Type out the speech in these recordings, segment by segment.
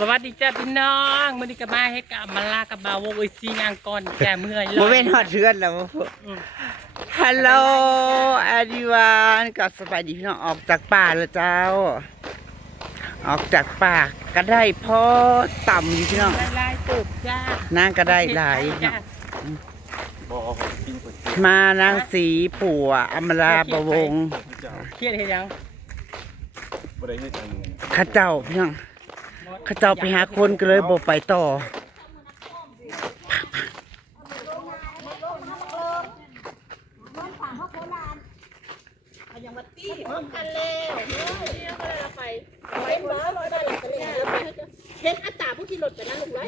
สวัสดีจ้าพี่น้องมื้อนี้ก็มาให้กับมาลากับบาวโอ้ยซีนางก่อนแก่เมื่อยเลย บ่เป็นฮอดเทือนแล้วฮัลโหลอาดิวานกับสบายดีพี่น้องออกจากป่าแล้วเจ้า ออกจากป่าก็ได้พ่อต่ำอยู่พี่น้อง ลายตุกจ้าน างก็ได้หลาย จ้า มานางสีผัวอมราประวงศ์ เครียดเฮ็ดยัง ข้าเจ้าพี่น้องข้าเจ้าไปหาคนก็เลยบ่ไปต่อเห็นอัตตาผู้ที่หลดไปนั่นลงไว้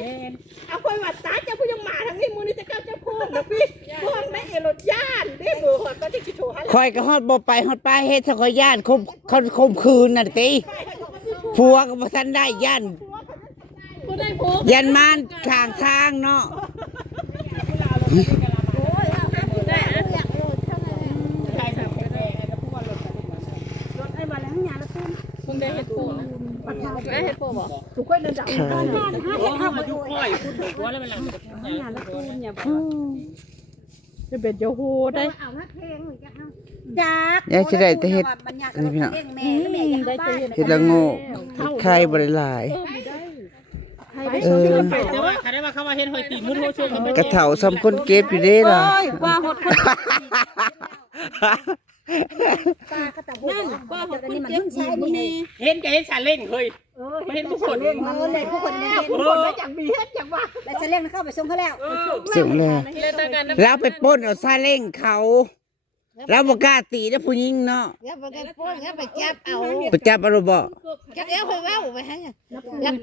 เอาคอยวัดตาเจ้าผู้ยังมาทางนี้มูนี่จะก้าวเจ้าพูดนะพี่พวกไม่เอรถย่านได้เบอร์หอดก็จะคิดโชว์ให้ คอยก็ฮอดบ่ไปฮอดป้าเฮ็ดซะคอยย่านคมคืนน่ะติผัวก็บ่ทันได้ย่าน ผู้ได้ผู้ ยันมานข้างทางเนาะ ได้นะอยากโหลดเท่านั้นใช่ค่ะรถไอ้มาแล้วงานละตุ้ม คุณได้เฮ็ดโป่นะ ได้เฮ็ดโปบ่ทุกคนเดินจากงาน โอ้เฮามาอยู่ค่อยพูดถึงว่าแล้วเวลา งานละตุ้มเนี่ยจะเป็นเจ้าโหได้เอาหน้าเพลงหรือจะเอาจาก ยายสิได้แต่เฮ็ดอันนี้พี่น้อง ได้จะเห็น เฮ็ดละโง่ไข่บ่ได้หลาย แต่ว่าใครได้มาเข้ามาเฮ็ดหอยตีมุดโหช่วยกัน กระเถาซ้ำคนเก็บอยู่เด้ล่ะ ว่าหดคนนั่นว่าหดคนเจ็บใช่นี่ เห็นก็เห็นชาเล่งเฮ้ยไม่เห็นผู้คน เลยผู้คนไม่เห็นผู้คนไม่จังมีเฮ็ดจังว่าแล้วจะเล่นเข้าไปส่งเขาแล้ว เสียงเลยแล้วไปปล้นเอาซาเล้งเขาแล้วบ่กล้าตีนะผู้หญิงเนาะ อย่าไปกันป้นอย่าไปจับเอา ไปจับเอาบ่ จับเอาไปว่าไปให้อยาก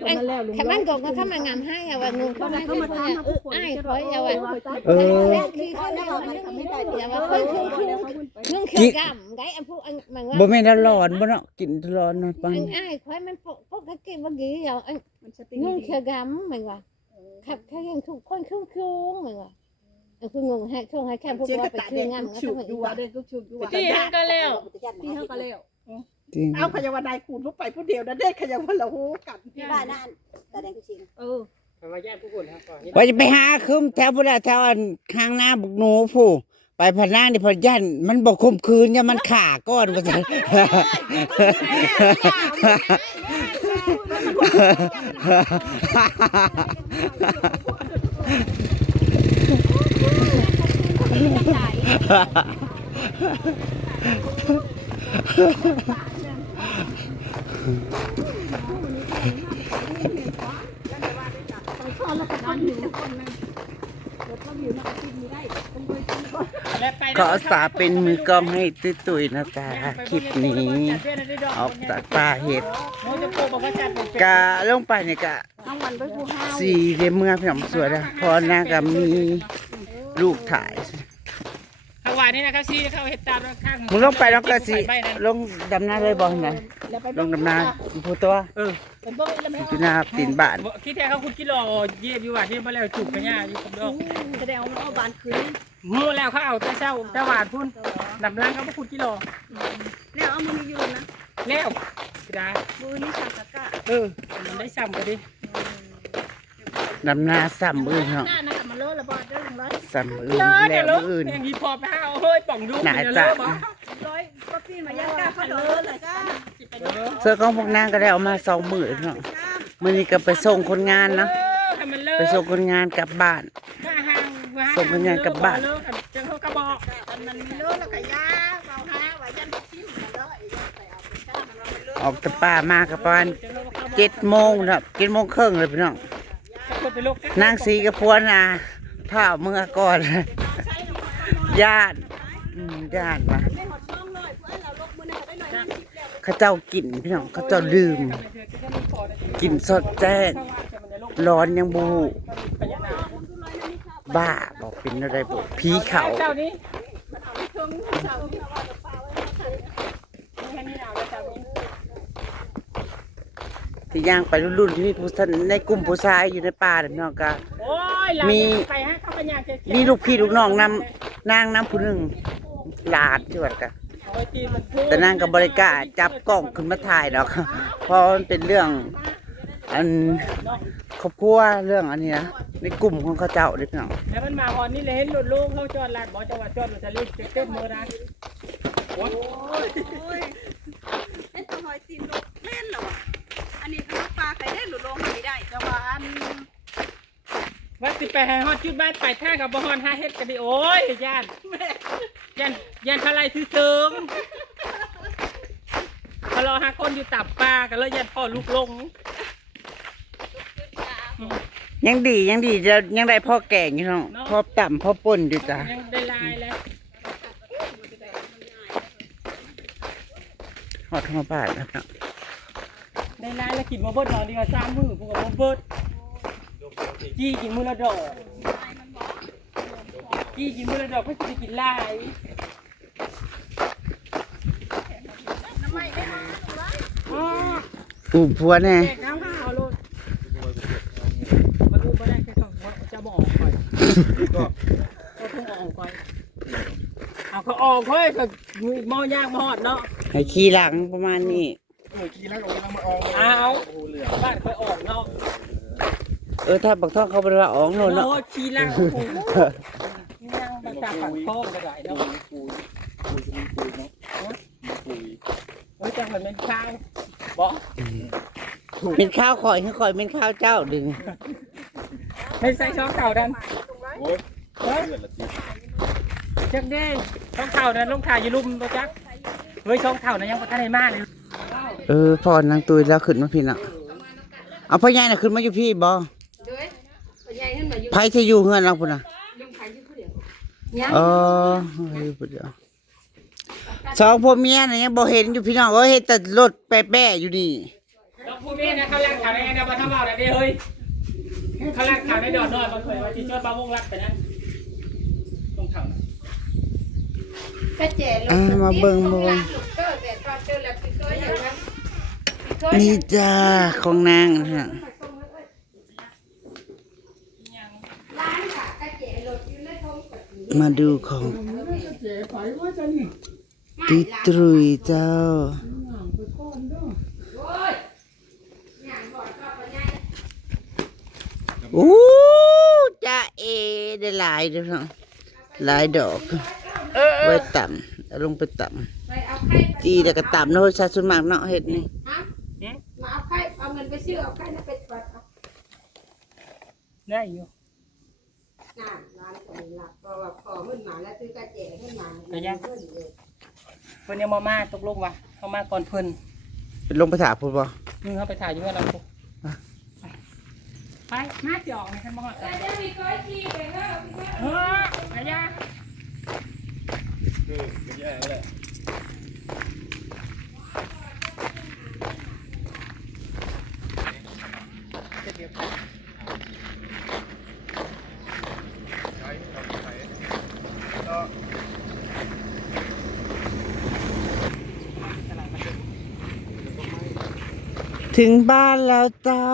แค่มันก่อนก็ทำงานให้เอาว่างูเข้ามาเป็นคนอ้ายคอยเอาว่า เออ คือเขาได้อย่าว่าเพิ่งนึ่งเขียวกำได้อันพวกอันมันว่า บ่แม่นแล้วร้อนบ่เนาะกินร้อนเนาะปัง อันอ้ายคอยมันพวกตะกี้เมื่อกี้เอาอันนึ่งเขียวกำมันว่าขับแค่ยังทุกคนคุ้มมันว่าคืองงให้ช่วงให้แค่พวกว่าไปคืองานก็ต้องอยู่ว่า ที่ห้างก็แล้วที่ห้างก็แล้ว จริง เอาขยวันใดคูณลูกไปผู้เดียวนะเด็กขยวันละหูกันที่บ้านนั่นแต่แดงกุชิงมาแย่ผู้คนครับก่อน ว่าจะไปหาคืมแถวพุ่นน่ะแถวอันข้างหน้าบุกหนูผู้ไปพะนางนี่พะยันมันบ่คมคืนอย่ามันขาก่อนว่าซั่น ขอสาเป็นมือกล้องให้ตุ้ยๆนะจ๊ะคลิปนี้ออกจากป่าเห็ดกะลงไปเนี่ยกะสีเรียมเมื่อพี่น้องสวยนะพอนางก็มีลูกถ่าย ข้าวหวานนี่นะครับซีเข้าเฮ็ดตามข้าง มึงลงไปแล้วก็สิลงดำน้าเลยบ่ไหนลงดำน้าผู้ตัวอยู่หน้าตีนบ้าน คิดแท้เขาคุณกิโลเยียบอยู่ว่าที่มาแล้วจุกกันย่าอยู่กับดอก แสดงว่าเอาบานคืน งูแล้วเขาเอาแต่เช้าแต่หวานพุ่นดำล่างเขาบ่คุณกิโล แล้วเอามืออยู่นะ แล้วกระดา มือนี่สามตะก้า มันได้ซ้ำกันดิ ดำนาซ้ำอื่นเนาะ ก้านะกับมาเลอะระบาดได้หนึ่งร้อย ซ้ำอื่น เดี๋ แล้ ยว ว อื่น อย่างนี้พอไปเอาเฮ้ยป่องยุบ หนาจ้ะ ร้อยก็ปีนมาย่างก้าเขาเลอะเลยก้า เสื้อของพวกนางก็ได้เอามา2 มื้อเนาะมื้อนี้ก็ไปส่งคนงานเนาะ ให้มันเลิก ไปส่งคนงานกลับบ้าน ส่งคนงานกลับบ้าน เจ้าเขากระบอก มันเลอะแล้วก็ย่าเบาฮะไว้ยันทิ้งมาเลอะอีกไปเอาไปก้ามันเลอะ ออกจากป่ามาก็ประมาณ7 โมงเนาะ7 โมงครึ่งเลยพี่น้องนางสีกับพัวนาเท่าเมื่อก่อน ญาติญาติมาเขาเจ้ากินพี่น้องเขาเจ้าดื่มกินสดแจ้งร้อนยังบูบ้าบอกเป็นอะไรบอกผีเขา เจ้านี้ ที่ย่างไปรุ่นๆนี่ผู้ชายในกลุ่มผู้ชายอยู่ในป่าเนี่ยพี่น้องก็ มีลูกพี่ลูกน้องนางน้ำผู้หนึ่งหลาดที่ว่ากันแต่นางกับบริการจับกล้องขึ้นมาถ่ายดอกเพราะมันเป็นเรื่อง อันครอบครัวเรื่องอันนี้นะในกลุ่มของเขาเจ้าเด็กน้อง แล้วมันมาหอนนี่เลยเห็นรถลูกเขาจอดลาดบ่จังหวัดจอดรถทะเลเต็มมือนะโอ้ย เฮ็ดหอยตีนลูกเล่นเหรออันนี้คือปลาไข่ได้หรือลงไม่ได้แต่ว่าอัน ว่าสิไปให้ฮอดจุดบ้านไปท่ากับบ่ฮอนหาเฮ็ดกันดิโอ้ยย่านย่านพลายซื้อเสริมพอรอหาคนอยู่ตับปลากันแล้วย่านพ่อลูกลง ยังดีจะยังได้พ่อแก่งอยู่น้องพ่อต่ำพ่อป่นอยู่จ้ะ ยังได้ลายแล้ว หอดเข้าบ้านนะครับ ได้ลายแล้วกินมาเบิดดอกดีกว่า3มื้อพวกก็บ่เบิดจี้กินมื้อละดอกจี้กินมื้อละดอกเพิ่นสิได้กินลาย อูผัวแน่ แจกน้ำเอาโลดมาดูบ่ได้แค่ของจะบ่ออกก่อนก็คงออกก่อนเอาก็ออกเฮ้ยก็มอยากมาฮอดเนาะ ให้ขี่หลังประมาณนี้ เอาบ้านค่อยออกเนาะ ถ้าบักท่องเขาเป็นว่าอ๋องโน่น เนาะ เนาะ ขี่ล่างโอ้โหย่างบักตาฝั่งโค้งก็ได้เนาะเฮ้ยจังมันเป็นข้าวบ่ เป็นข้าวข่อยให้ข่อยเป็นข้าวเจ้าดึง ให้ใส่ช่องเข่าดันจักเด้ช่องเข่านั้นลงถ่ายอยู่ลุ่มบ่จักเฮ้ยช่องเข่านั้นยังบ่ทันได้มาเลย พอนางตุยแล้วขึ้นมาพี่น่ะเอาพ่อใหญ่น่ะขึ้นมาอยู่พี่บ่ไผจะอยู่เฮือนเราพุ่นน่ะอยู่พุ่นเดียวสองพ่อเมียน่ะยังบ่เห็นอยู่พี่น้องเห็นแต่รถแป๊ะๆอยู่นี่ ต้องพูดนี่นะเขาลักข่าวในนะมาทำเอาได้เฮ้ยเขาลักข่าวในดอนน้อยมาเคยว่าที่ชดบาวงรักไปนั้นตรงเข่า มาเบิ่งนี่จ้าของนางนะฮะมาดูของติตรุยเจ้าอู้จ้าได้หลายเด้อเนาะหลายดอกไว้ต่ำเอาลงไปต่ำจีแล้วก็ต่ำเนาะชาสุมากเนาะเห็ดนี่ มาเอาไข่เอาเงินไปซื้อเอาไข่นะเป็ดปัดเอา ได้อยู่ ร้านคนหลับก็ว่าขอเงินมาแล้วซื้อกระเจให้มา เพิ่นยังมาตกลงว่ะเขามาก่อนเพิ่น เป็นลงไปถามพูดบ่ มึงเขาไปถ่ายอยู่ว่าเราปุ๊บไปมาสิออกนี่ฉันบ่ฮอดจะมีก้อยขี้ไปเด้อไปยาถึงบ้านแล้วเจ้า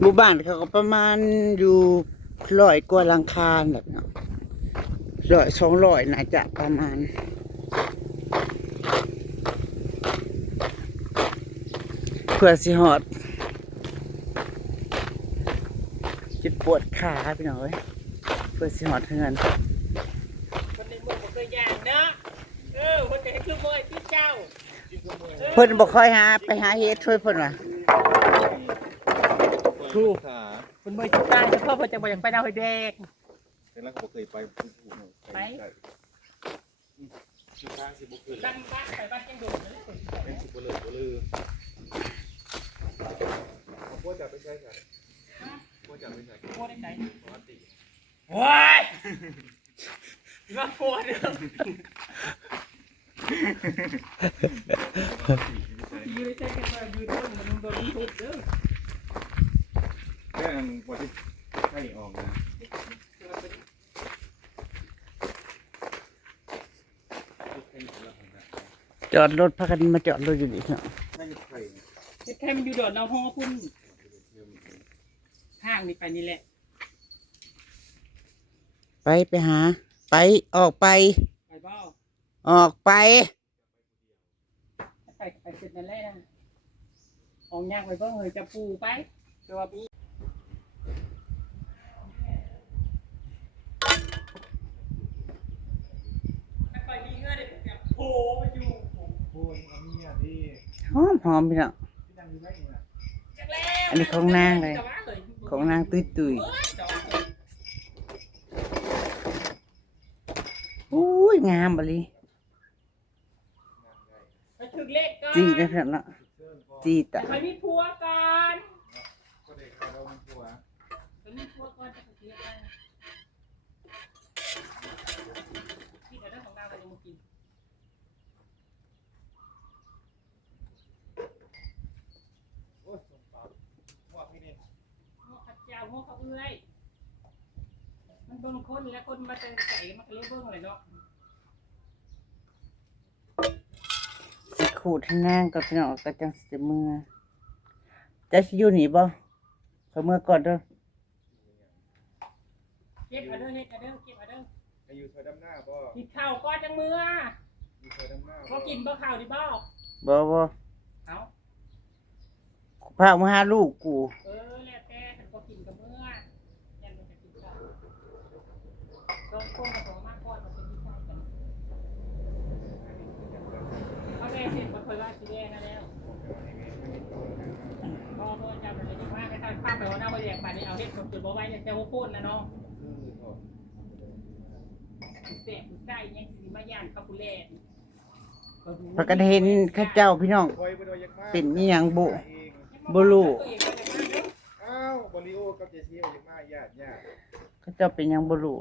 หมู่บ้านเขาก็ประมาณอยู่100 กว่าหลังคาแบบเนาะ100-200น่าจะประมาณเพื่อสิฮอดจิตปวดขาพี่น้องเอ้ยเพื่อสิฮอดเงิน คนในเมืองบ่เคยย่างเนาะคนก็ให้คือมวยที่เจ้า เพิ่นบ่ค่อยไปหาเฮ็ดช่วยเพิ่นว่า ครูคนมวยที่ใต้เฉพาะเพิ่นจะบ่อยากไปดาวให้แดก แล้วก็เคยไป ไปบ้านไปบ้านจังดุเลย เป็นสิบเลยบ่ลือพ่อจะไปใช้ใช่พ่อจะไปใช้ โคตรได้ใจ ปกติ โอ้ยมาโคตรเด้อยืนใช้กันมายืนต้นมันโดนทุบเด้อ แค่นั้นพอที่ให้ออกนะ จอดรถพากันมาจอดรถอยู่นี่เนาะ ให้ใคร เฮ็ดให้มันอยู่ดอนเอาฮอคุณห้างนี่ไปนี่แหละ ไปหาไปออกไป ออกไป ไปขึ้นนั่นแหละนะออกยากไปเบิ่งเฮ้ยจะปูไปตัวมีถ้าไปมีเงื่อนเลยแบบโผล่มาอยู่ โอ้ยอันนี้อ่ะที่ หอมหอมพี่น้อง ที่นั่งอยู่ไว้อยู่น่ะ จักแล้ว อันนี้ของนางเลย ของนางตุ้ยตุ้ยอุ้ยงามบลี ไปถึงเลขก่อน จีนะพี่น้องเนาะจีตะ ไปมีผัวก่อน ก็เด็กเราเป็นผัว ไปมีผัวก่อนจะเสียไปกินแต่เรื่องของนางก็ยังมากิน โอ้ยสงสารว่าพี่นี่ หัวขัดเจ้าหัวเขาเอื้อยมันโดนคนแล้วคนมาเจอใส่มันก็เลี้ยเบิ้งเลยเนาะ สิขูดให้นางกับพี่น้องก็จังสิเมื่อจะสิอยู่นี่บ่เขาเมื่อก่อนเด้อ เก็บเอาเด้อเฮ็ดเอาเด้อเก็บเอาเด้อ อายุซอยดำหน้าบ่ กินข้าวก่อนจังมือ อยู่ซอยดำหน้า บ่กินบ่ข้าวดิบ่ บ่บ่ เอา พามาหาลูกกู แล้วแต่ฉันบ่กินกับมือยันมันจะกินข้าวตอนคนมาสองมากก่อนมันเป็นที่ใช่กันเขาได้เห็นบ่เคยว่าสิแดงนะแล้วก็เมื่อจำเลยที่ว่าให้ท่านป้าไปว่าหน้าบ่แยกป่านนี้เอาเฮ็ดสมจุดบ่ไว้เนี่ยแต่ว่าพูดนะเนาะ เสพใส่ยังสิมาย่านคาปูเล่ พระกันเห็นข้าเจ้าพี่น้อง คอยบ่ได้อยากมา เป็นอีหยังบ่ เอง บ่รู้ อ้าวบริโอกับเจซี่อยากมาญาติญาติ ข้าเจ้าเป็นหยังบ่รู้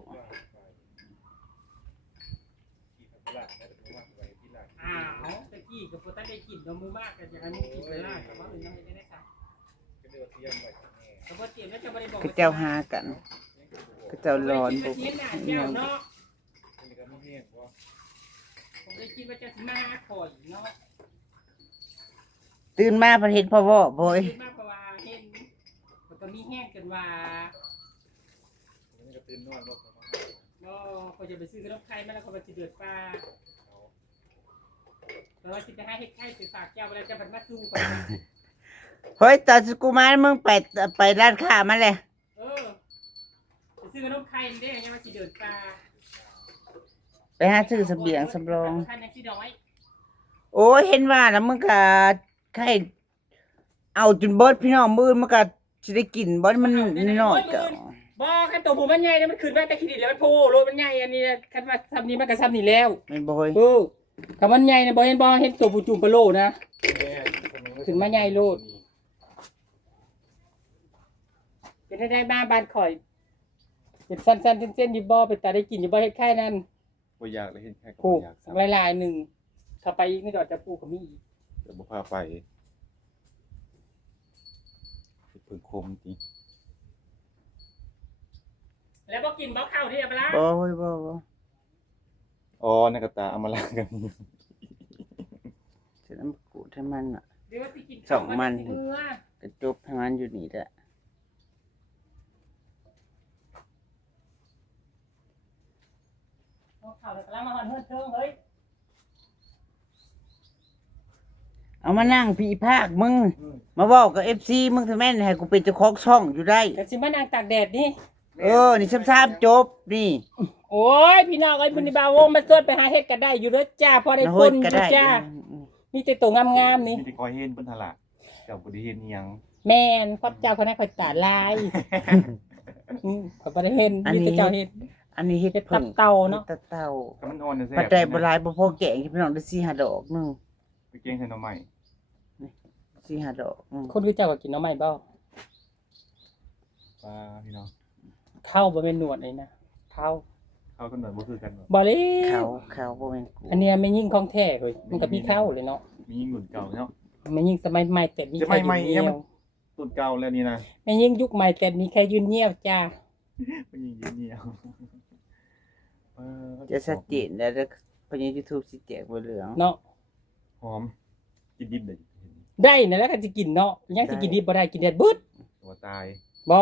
ขี่ขับหลังแล้วก็ว่าไปที่หลัง อ้าวตะกี้กับโปรตันได้กินนมือมากกันอย่างนั้นกินไปล่าแต่ว่าอื่นยังไม่ได้ค่ะ ก็เดือดเทียมไว้แม่ แต่พอเตรียมแล้วจะไม่ได้บอก ข้าเจ้าหากันข้าเจ้าร้อน บ่ บ่ เทียนหน้าเจ้าเนาะ เป็นก็ไม่แห้งบ่ ผมได้คิดว่าจะมาหาข่อยเนาะ ตื่นมาประเทศพ่อบ่บ่ย คิดมากกว่าเห็นมันก็มีแห้งกันว่า มันก็ตื่นนอนบ่ เขาจะไปซื้อขนมไข่มาแล้วเขาไปเดือดปลาแต่ว่าสิไปให้เฮ็ดไข่ไปฝากเจ้าเวลาจะมาสู้กัน เฮ้ยตอนสกูมารมึงไปร้านค้ามาเลย ไปซื้อขนมไข่ได้ยังมาสิเดือดปลา ไปหาซื้อเสบียงสำรอง ท่านยังสิน้อย โอ้ยเห็นว่าแล้วมึงก็ใครเอาจนเบิดพี่น้องมื้อมันก็สิได้กินบ่มันน้อยก็ บ่คันตัวผู้มันใหญ่เนี่ยมันขึ้นมาแต่คิดแล้วมันโผล่โลมันใหญ่อันนี้คันว่าซ้ำนี้มันก็ซ้ำนี่แล้ว แม่นบ่ย คันมันใหญ่นะบ่เห็นตัวผู้จุ่มปลาโลนะถึงมาใหญ่โลดเป็นได้บ้าบ้านข่อยเป็นสั้นๆเส้นๆอยู่บ่เป็นตาได้กินอยู่บ่เฮ็ดไข่นั่น บ่อยากเลยเห็นแค่ก็ ผู บ่ ก อยาก หลายๆหนึ่งถ้าไปอีกนี่ดอกจะปลูกก็มีอีก แต่บ่พาไปเพิ่งคมจริง แล้วบ่กินบ่ข้าวที่อะปะล่ะ บ่ยบ่ อ๋อในกระตาเอามาล้างกัน ฉะนั้นกูให้มันน่ะ เดี๋ยวว่าสิกิน สองมัน สิมื้อก ระจบให้มันอยู่นี่แหละ เอาข้าวแล้วก็ล้างมาหอนเฮิดเทิงเฮ้ย เอามานั่งพี่ภาคมึงมาเว้ากับ FC มึงทำแม่นให้กูเป็นเจ้าของช่องอยู่ได้ ก็สิมานั่งตากแดดนี่ นี่ซ้ำๆจบนี่ โอ้ยพี่น้องเอ้ยบุญบาวงมาสวดไปหาเฮ็ดก็ได้อยู่เด้อจ้าพอได้ นะ ค เฮ้ย นอ ก็ ยู่ ได้ จ้ามีแต่ตัวงามๆนี่ มีแต่คอยเห็นเพิ่นหั่นล่ะเจ้าบ่ได้เห็นอิหยัง แม่นพระเจ้าคนนั้นข่อยตาลายข่อยบ่ได้เห็นมีแต่เจ้าเฮ็ด อันนี้เฮ็ด เฮ็ด เพิ่ง ตับเต่าเนาะ ฮ็ดตับเต่า ก็มันอ่อนแซ่บ ปัจจัยบ่หลายบ่พอแกงที่พี่น้องได้4-5ดอกนึง ไปเก่งใส่หน่อไม้ 4-5ดอก คนคือเจ้าก็กินหน่อไม้บ่ ปลาพี่น้อง เข้าบ่แม่นหนวดเลยนะเข้า เขาก็หน่อยบ่คือกันบ่ บ่เลย เขาบ่แม่นกู อันเนี้ยไม่ยิ่งของแท้เฮ้ยมันก็มีเข้าเลยเนาะ มียิ่งรุ่นเก่าเนาะ ไม่ยิ่งสมัยใหม่แต่มี สมั แค่ ยใหม่ ยืน เนี่ เงี ย ย มัน ว รุ่นเก่าแล้วนี่นะ ไม่ยิ่งยุคใหม่แต่มีแค่ยืนเงียวจ้า มันยิ่งยืนเหี่ยว จะชัดเจนแล้วเพราะใน YouTube สิแจกบ่เหลือง เนาะ หอมกินดิบได้ ได้นั่นแหล้วก็สิกินเนาะยังสิกินดิบบ่ได้กินแดดบึด ตัวตาย บ่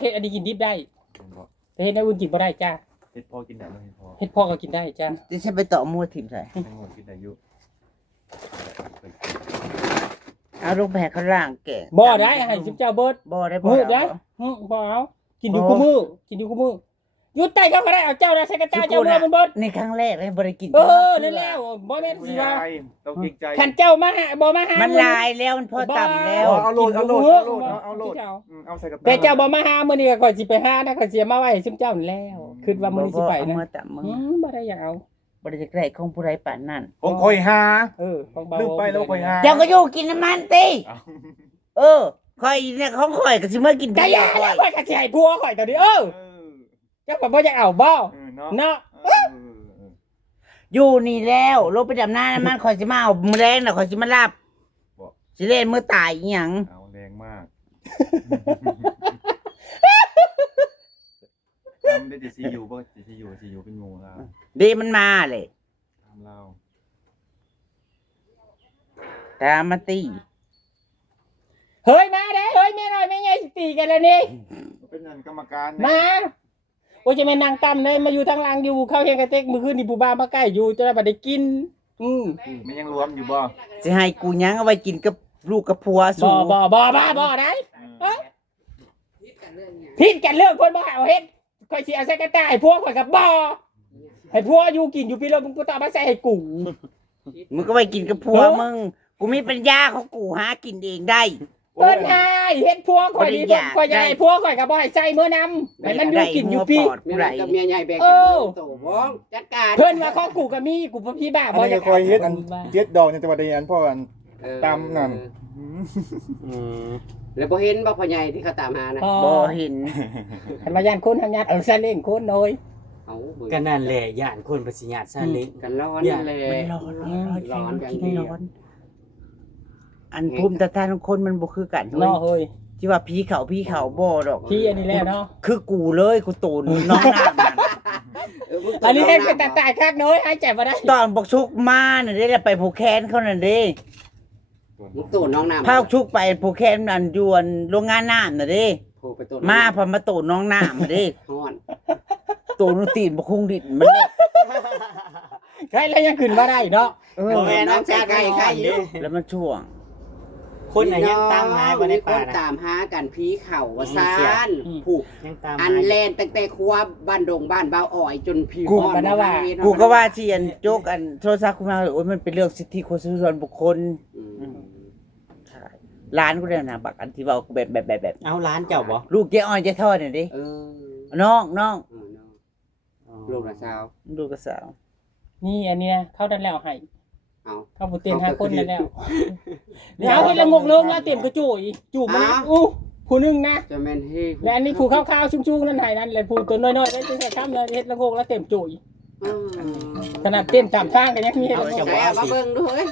เฮ็ดอันนี้กินดิบได้ เห็นบ่ แต่เฮ็ดอันอื่นกินบ่ได้จ้า เ เห็ดพอกินได้ไหมเห็ดพอ เฮ็ดพ่อก็กินได้จ้า ดิฉันไปต่อมัวถิ่มใส่ แตงโมกินได้อยู่ เอาลงไปให้เขาล่างแกง บ่ได้ให้สิเจ้าเบิด บ่ได้ มืด ได้ ได้บ่เอากินอยู่คู่มือกินอยู่คู่มืออยู่ใต้เขาก็ได้เอาเจ้าได้ใส่กระตาเจ้าเมื่อมันเบิด ในครั้งแรกเลยบ่ได้กิน นั่นแล้วบ่แม่นสิว่า ต้องเกรงใจ คันเจ้ามาหาบ่มาหา มันลายแล้วมันพอต่ำแล้ว เอาโหลดเอาใส่กระ แต่เจ้าบ่มาหามื้อนี้ก็ก่อนสิไปหานะก็สิมาไว้ซุมเจ้านี่แล้วคิดว่ามื้อนี้สิไป เอา นะ มาต่ำมึง บ่ได้อยากเอา บ่ได้จะได้ของผู้ใดป่านนั้น ผมคอยหา ของเบา ลืมไปแล้วคอยหา เจ้าก็อยู่กินน้ำมันติข่อยเนี่ยของข่อยก็สิมากิน กะยาแล้วข่อยก็สิให้ผัวข่อยตอนนี้เจ้าก็บ่อยากเอาบ่ เนาะ เนาะ อยู่นี่แล้วลงไปดำน้ำน้ำมันข่อยสิมาเอามื้อแรงน่ะข่อยสิมารับสิเล่นมื้อตายอีหยัง เอาแรงมากทำได้ซียูป่ะซียูเป็นงูแล้ว เดีมันมาเลย ทำเรา ตามมาตี เฮ้ยมาเด้เฮ้ยแม่น้อยแม่ใหญ่สิตีกันแล้วนี่ เป็นนันกรรมการ มาโอ้ยจะแม่นนางตำเลยมาอยู่ทางหลังอยู่เข้าเฮียงกระเต็กมื้อคืนนี่ผู้บ่าวมาใกล้อยู่จะได้บ่ได้กินมันยังรวมอยู่บ่ สิให้กูหยังเอาไว้กินกับลูกกับผัวสู บ่ได้ผิดกันเรื่องคนบ่เอาเฮ็ดข่อยสิเอาใส่กระต่ายพวกข่อยกับบ่ให้พวกอยู่กินอยู่พี่รถมึงกูตามมาใส่ให้กู มึงก็ไว้กินกับผัวมึงกูมีปัญญาของกูหากินเองได้ เปิ้นหายเฮ็ดพวกข่อยนี่ข่อยจะให้พวกข่อยกับบ่ให้ใส่มื้อนำให้มันอยู่กินอยู่พี่ เมียกับเมียใหญ่แบกกับโตบ้องจัดการ เพิ่นว่าของกูก็มีกูบ่พี่บ้า อัน บ่ นี้ จะ คอยเฮ็ดอันเจ็ดดอกในจังหวัดใดอันพ่ออันตามนั่น แล้วบ่เห็นบ่พ่อใหญ่ที่เขาตามหานะ บ่เห็น คันมาย่านคนทำญาติเอาซาเล้งคนน้อย เอา ก็นั่นแหละย่านคนประสิญาติซาเล้ง กันร้อนเลย มันร้อนกินร้อน อันภูมิต้านทานของคนมันบ่คือกันเฮ้ย เนาะเฮ้ย ที่ว่าพี่เขาบ่ดอก พี่อันนี้แหละเนาะ คือกูเลยกูตูนน้องน้ำมัน อันนี้ให้เป็นตายคักน้อยหายใจบ่ได้ ตอนบอกชุกมาน่ะได้แล้วไปผูกแขนเขานั่นเด้ มึงตูน้องน้ำ พาชุกไปผูกแขนนั่นยวนโรงงานน้ำน่ะเด้ โผล่ไปตู มาพอมาตูนน้องน้ำมาเด้ ฮ้อน ตูนตีนบ่คงดินมันเลย ใครแล้วยังขึ้นมาได้เนาะ บ่แม่น้ำชาไก่ไข่อยู่ แล้วมันช่วง คนน่ะยังตามหาบ่ได้ป่า คน นะ ตามหากันผีเข่าว่าซ่านผูก ยังตาม อั หาน แลนตั้งแต่ครัวบ้านดงบ้านบ่าวอ้อยจนผิว กูก็ว่าที่อันโจกอันโทรศัพท์กูมาโอ้ยมันเป็นเรื่องสิทธิคนส่วนบุคคลร้านกูเนี่ยนะบักอันที่ว่าแบบ เอาร้านเจ้าบ่ ลูกเจ๊อ้อยเจ๊ทอดเนี่ยดิ เออ น้องลูกละสาว ดูกระสาว นี่อันเนี้ยเข้าดันแล้วให้ เอา เข้าบุเตียนหาคนแล้วแล้วเฮ็ดละงกลงแล้วเต็มกระจุยจูบมันอู้ผู้นึงนะ จะแม่นเฮ้ และอันนี้ผู้ขาวๆชุ่มๆนั่นให้นั่นแหละผู้ตัวน้อยๆได้จังได๋ครับเลยเฮ็ดละงกแล้วเต็มจุยขนาดเต้นตามทางก็ยังมีเฮ็ดละงก ใส่มาเบิ่งดูเฮ้ย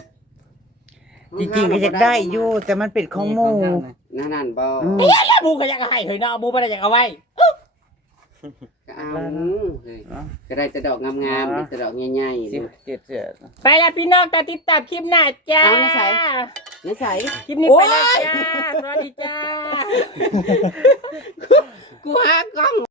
จริงๆก็อยากได้อยู่แต่มันเป็นของหมู่ นั่นบ่ แล้วบูก็อยากเอาให้เฮ้ยเนาะบูบ่ได้อยากเอาไว้ ก็เอาก็ได้แต่ดอกงามๆแต่ดอกใหญ่ๆ 17 ไปแล้วพี่น้องตาติดตามคลิปหน้าจ้า เอาในใส่ นิสัย คลิปนี้ไปแล้วจ้าสวัสดีจ้า กูหากล้อง